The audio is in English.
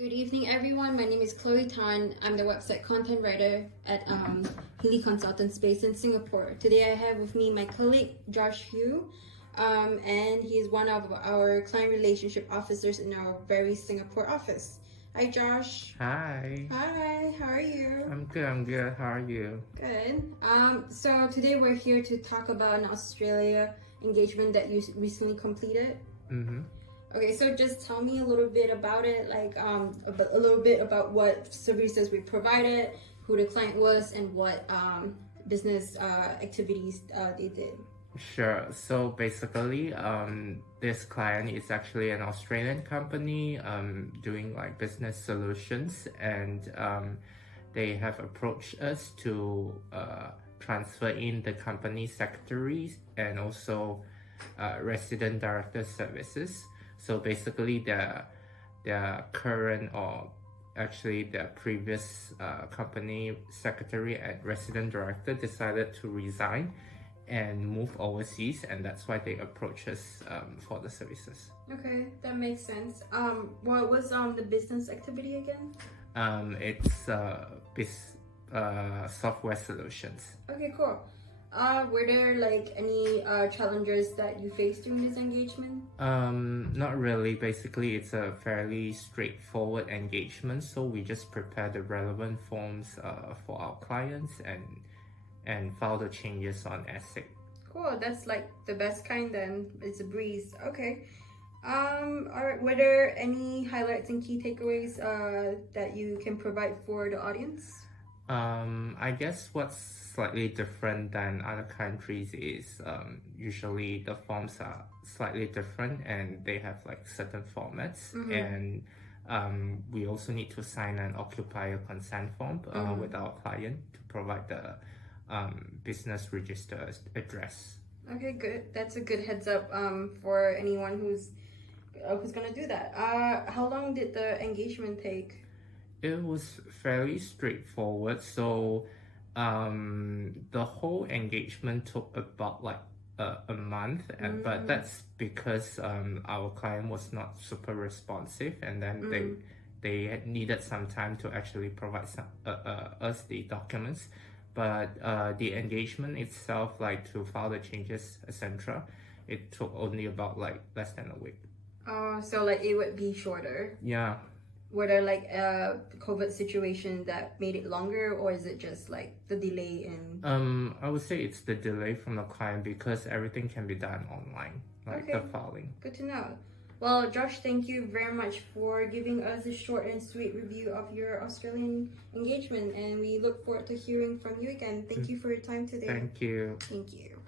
Good evening, everyone. My name is Chloe Tan. I'm the website content writer at Healy Consultants based in Singapore. Today I have with me my colleague Josh Hu, and he is one of our client relationship officers in our very Singapore office. Hi, Josh. Hi. Hi, how are you? I'm good. How are you? Good. So today we're here to talk about an Australia engagement that you recently completed. Mm-hmm. Okay, so just tell me a little bit about it, like a little bit about what services we provided, who the client was, and what business activities they did. Sure. So basically, this client is actually an Australian company doing like business solutions, and they have approached us to transfer in the company secretaries and also resident director services. So basically, their current or actually their previous company secretary and resident director decided to resign and move overseas, and that's why they approach us for the services. Okay, that makes sense. What was the business activity again? It's software solutions. Okay, cool. Were there like any challenges that you faced during this engagement? Not really. Basically, it's a fairly straightforward engagement. So we just prepare the relevant forms for our clients and file the changes on ASIC. Cool. That's like the best kind then. It's a breeze. Okay. All right. Were there any highlights and key takeaways that you can provide for the audience? I guess what's slightly different than other countries is usually the forms are slightly different and they have like certain formats, and we also need to sign an occupier consent form with our client to provide the business register address. Okay, good. That's a good heads up for anyone who's gonna do that. How long did the engagement take? It was fairly straightforward. So the whole engagement took about like a month, but that's because our client was not super responsive, and then they needed some time to actually provide us the documents. But the engagement itself, like to file the changes, etc., it took only about like less than a week. Oh, so like it would be shorter. Yeah. Were there like a COVID situation that made it longer, or is it just like the delay in? I would say it's the delay from the client because everything can be done online, like the filing. Good to know. Well, Josh, thank you very much for giving us a short and sweet review of your Australian engagement, and we look forward to hearing from you again. Thank you for your time today. Thank you. Thank you.